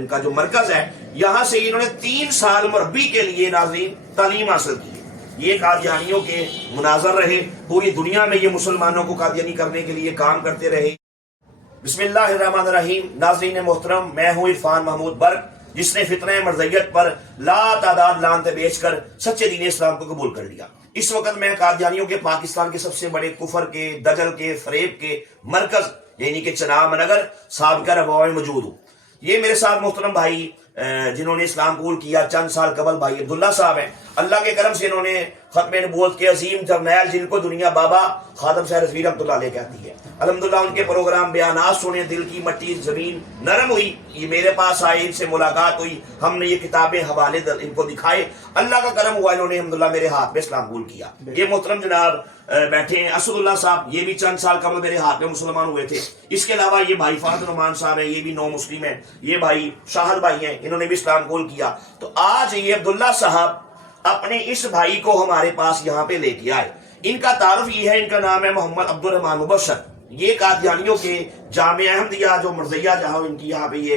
ان کا جو مرکز ہے، یہاں سے انہوں نے 3 سال مربی کے لیے ناظرین تعلیم حاصل کی۔ یہ قادیانیوں کے مناظر رہے، پوری دنیا میں یہ مسلمانوں کو قادیانی کرنے کے لیے کام کرتے رہے۔ بسم اللہ الرحمن الرحیم۔ ناظرین محترم، میں ہوں عرفان محمود برق، جس نے فتنہ مرضیت پر لا تعداد لعنتیں بیچ کر سچے دین اسلام کو قبول کر لیا۔ اس وقت میں قادیانیوں کے پاکستان کے سب سے بڑے کفر کے، دجل کے، فریب کے مرکز یعنی کہ چناب نگر سابقہ ربوہ میں موجود ہوں۔ یہ میرے ساتھ محترم بھائی جنہوں نے اسلام قبول کیا چند سال قبل، بھائی عبداللہ صاحب ہیں۔ اللہ کے کرم سے انہوں نے ختم نبوت کے عظیم جرنیل، جن کو دنیا بابا خادم صاحب رضوی رحمۃ اللہ علیہ کہتی ہے، الحمدللہ ان کے پروگرام بیانات سنے، دل کی مٹی زمین نرم ہوئی۔ یہ میرے پاس آئے، ان سے ملاقات ہوئی، ہم نے یہ کتابیں حوالے ان کو دکھائے، اللہ کا کرم ہوا، انہوں نے الحمدللہ میرے ہاتھ میں اسلام قبول کیا۔ یہ محترم جناب بیٹھے ہیں اسد اللہ صاحب، یہ بھی چند سال قبل میرے ہاتھ میں مسلمان ہوئے تھے۔ اس کے علاوہ یہ بھائی فہد الرحمان صاحب ہیں، یہ بھی نو مسلم ہیں۔ یہ بھائی شاہد بھائی ہیں، انہوں نے بھی اسلام قبول کیا۔ تو آج یہ عبداللہ صاحب اپنے اس بھائی کو ہمارے پاس یہاں پہ لے کے آئے۔ ان کا تعارف یہ ہے، ان کا نام ہے محمد عبد الرحمان مبشر۔ یہ قادیانیوں کے جامعہ احمدیہ جو مرضیہ جہاں ان کی یہاں پہ یہ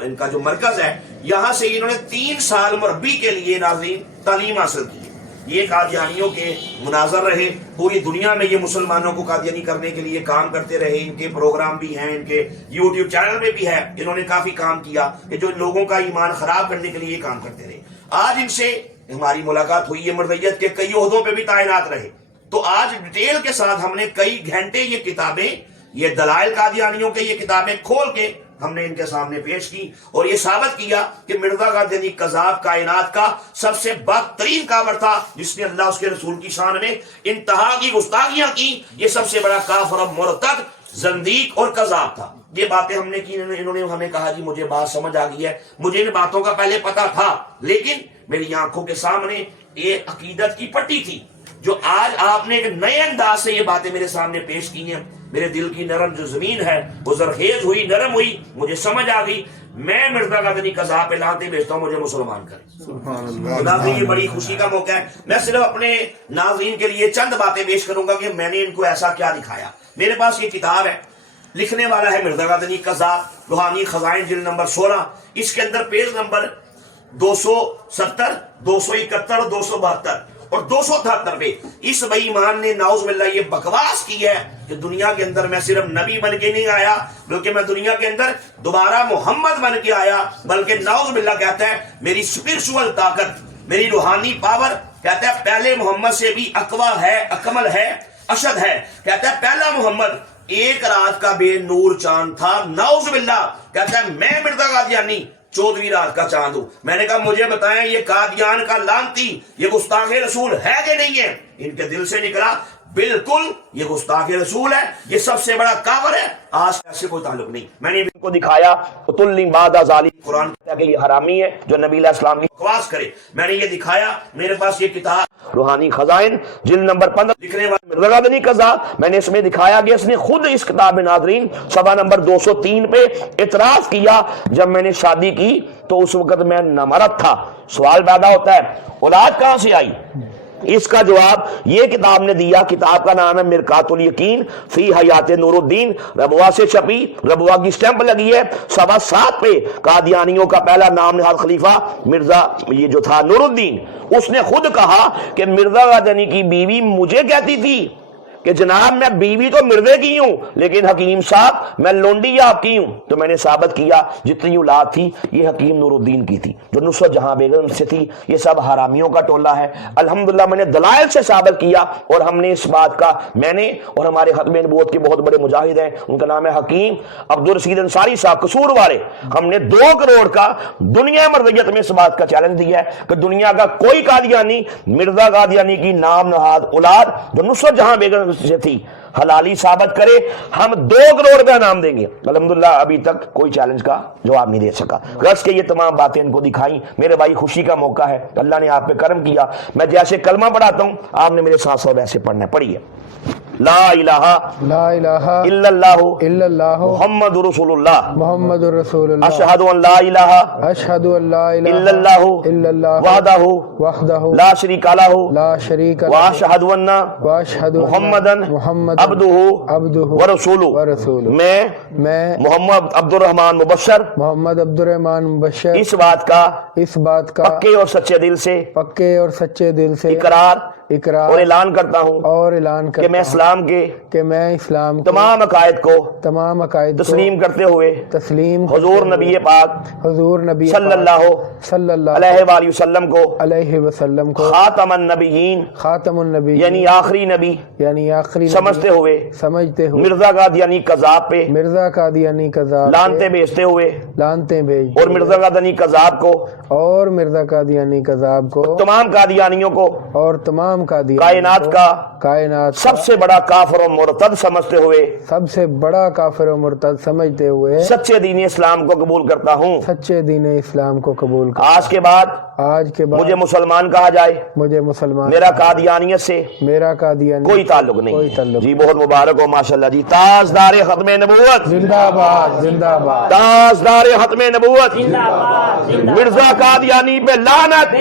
ان کا جو مرکز ہے، یہاں سے انہوں نے 3 سال مربی کے لیے ناظرین تعلیم حاصل کی۔ یہ قادیانیوں کے مناظر رہے، پوری دنیا میں یہ مسلمانوں کو قادیانی کرنے کے لیے کام کرتے رہے۔ ان کے پروگرام بھی ہیں، ان کے یوٹیوب چینل میں بھی ہے، انہوں نے کافی کام کیا کہ جو لوگوں کا ایمان خراب کرنے کے لیے یہ کام کرتے رہے۔ آج ان سے ہماری ملاقات ہوئی، یہ مرضیت کے کئی عہدوں پہ بھی تعینات رہے۔ تو آج ڈیٹیل کے ساتھ ہم نے کئی گھنٹے یہ کتابیں، یہ دلائل قادیانیوں کے یہ کتابیں کھول کے ہم نے ان کے سامنے پیش کی اور یہ ثابت کیا کہ مرزا قادیانی قذاب کائنات کا سب سے بدترین کافر تھا، جس نے اللہ اس کے رسول کی شان میں انتہا کی گستاخیاں کی۔ یہ سب سے بڑا کافر اور مرتد، زندیق اور قذاب تھا۔ یہ باتیں ہم نے کی، انہوں نے ہمیں کہا جی مجھے بات سمجھ آ گئی ہے، مجھے ان باتوں کا پہلے پتا تھا، لیکن میری آنکھوں کے سامنے ایک عقیدت کی پٹی تھی جو آج آپ نے ایک نئے انداز سے یہ باتیں میرے سامنے پیش کی ہیں۔ میرے دل کی نرم جو زمین ہے وہ زرخیز ہوئی، نرم ہوئی، مجھے سمجھ آ گئی۔ میں مرزا قادیانی قذاب پہ لعنتیں بھیجتا ہوں، مجھے مسلمان کرے۔ ناظرین یہ بڑی خوشی کا موقع ہے۔ میں صرف اپنے ناظرین کے لیے چند باتیں پیش کروں گا کہ میں نے ان کو ایسا کیا دکھایا۔ میرے پاس یہ کتاب ہے، لکھنے والا ہے مرزا قادیانی قذاب، روحانی خزائن، جلد نمبر 16۔ اس کے اندر پیج نمبر 270، 271 اور 272 اور 273 پہ اس بے ایمان نے نعوذ باللہ یہ بکواس کی ہے کہ دنیا کے اندر میں صرف نبی بن کے نہیں آیا، بلکہ میں دنیا کے اندر دوبارہ محمد بن کے آیا، بلکہ نعوذ باللہ کہتا ہے میری اسپرچول طاقت، میری روحانی پاور، کہتا ہے پہلے محمد سے بھی اقوی ہے، اکمل ہے، اشد ہے۔ کہتا ہے پہلا محمد ایک رات کا بے نور چاند تھا، نعوذ باللہ کہتا ہے میں مرزا قادیانی 14ویں رات کا چاند ہوں۔ میں نے کہا مجھے بتائیں یہ قادیان کا لعنتی، یہ گستاخ رسول ہے کہ نہیں ہے؟ ان کے دل سے نکلا بالکل یہ گستاخ رسول ہے، یہ سب سے بڑا کافر ہے، آج سے کوئی تعلق نہیں۔ میں نے ان کو دکھایا قرآن کہتا ہے کہ یہ حرامی ہے جو نبی علیہ السلام کی بکواس کرے۔ میں نے یہ دکھایا، میرے پاس یہ کتاب روحانی خزائن، جلد نمبر 15، لکھنے والے مرزا قادیانی قذاب۔ میں نے اس میں دکھایا کہ اس نے خود اس کتاب میں ناظرین صفحہ نمبر 203 پہ اعتراف کیا جب میں نے شادی کی تو اس وقت میں نامرد تھا۔ سوال پیدا ہوتا ہے اولاد کہاں سے آئی؟ اس کا جواب یہ کتاب نے دیا۔ کتاب کا نام ہے مرقات الیقین فی حیات نور الدین، ربوہ سے چھپی، ربوہ کی سٹیمپ لگی ہے، صفحہ 7 پہ قادیانیوں کا پہلا نام نہاد خلیفہ مرزا یہ جو تھا نور الدین، اس نے خود کہا کہ مرزا قادیانی کی بیوی مجھے کہتی تھی کہ جناب میں بیوی تو مردے کی ہوں لیکن حکیم صاحب میں لونڈی آپ کی ہوں۔ تو میں نے ثابت کیا جتنی اولاد تھی یہ حکیم نور الدین کی تھی جو نصرت جہاں بیگم سے تھی، یہ سب حرامیوں کا ٹولہ ہے۔ الحمدللہ میں نے دلائل سے ثابت کیا اور ہم نے اس بات کا، میں نے اور ہمارے ختم نبوت کے بہت بڑے مجاہد ہیں، ان کا نام ہے حکیم عبدالرشید انصاری صاحب قصور والے، ہم نے 2 کروڑ کا دنیا مرضیت میں اس بات کا چیلنج دیا ہے کہ دنیا کا کوئی قادیانی مرزا قادیانی کی نام نہاد اولاد جو نصرت جہاں بیگم سے تھی حلالی ثابت کرے، ہم 2 کروڑ روپیہ نام دیں گے۔ الحمدللہ ابھی تک کوئی چیلنج کا جواب نہیں دے سکا۔ غرض کے یہ تمام باتیں ان کو دکھائیں۔ میرے بھائی خوشی کا موقع ہے، اللہ نے آپ پہ کرم کیا۔ میں جیسے کلمہ پڑھاتا ہوں آپ نے میرے ساتھ ویسے پڑھنا ہے، پڑھیے۔ لا الہ لا الہ الا اللہ الا اللہ محمد رسول اللہ محمد رسول اللہ اشہد ان لا الہ اشہد ان لا الہ الا اللہ الا اللہ وحدہ وحدہ لا شریک لہ لا شریک لہ واشہد ان واشہد ان محمدن محمد عبدہ عبدہ ورسولہ ورسولہ میں میں عبد الرحمن مبشر محمد عبد الرحمن مبشر اس بات کا پکے اور سچے دل سے اور سچے دل سے اقرار اقرار اور اعلان کرتا ہوں اور اعلان کہ میں اسلام کے کہ میں اسلام کے تمام عقائد کو تمام عقائد کو تسلیم کرتے ہوئے تسلیم حضور نبی پاک حضور نبی صلی اللہ صلی اللہ علیہ وآلہ وسلم کو علیہ وسلم کو خاتم النبیین خاتم النبی یعنی آخری نبی یعنی آخری نبی سمجھتے ہوئے سمجھتے ہوئے مرزا قادیانی کذاب پہ مرزا قادیانی کذاب لانتے بیچتے ہوئے لانتے بھیج اور مرزا قادیانی کذاب کو اور مرزا قادیانی کذاب کو تمام قادیانیوں کو اور تمام کائنات کا کائنات سب سے بڑا کافر و مرتد سمجھتے ہوئے سب سے بڑا کافر و مرتد سمجھتے ہوئے سچے دین اسلام کو قبول کرتا ہوں سچے دین اسلام کو قبول کر آج کے بعد مجھے مسلمان کہا جائے مجھے مسلمان میرا قادیانیت سے میرا قادیانی کوئی تعلق کوئی نہیں تعلق جی بہت مبارک ہو ماشاءاللہ جی تاجدار ختم نبوت زندہ باد زندہ باد تاجدار ختم نبوت مرزا قادیانی پہ لعنت